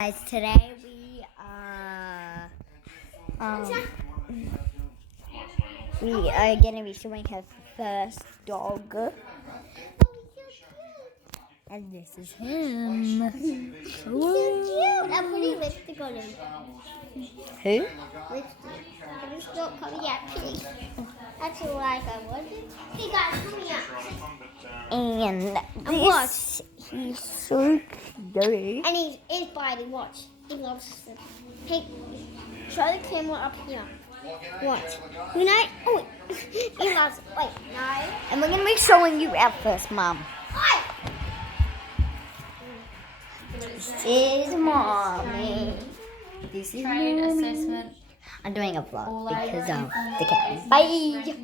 Guys, today we are gonna be showing her first dog, and this is him. He's so cute. I'm putting lipstick on him. Who? Lipstick. But it's not coming out, please. That's like I wanted. Hey guys, come here. And what? He's so cute. And he's biting. Watch. He loves it. Hey, show the camera up here. Watch. You know? Oh, he loves it. Wait, no. And we're gonna be showing you our first mum. This is mommy. This is Trade mommy. assessment. I'm doing a vlog because of the cat. Bye.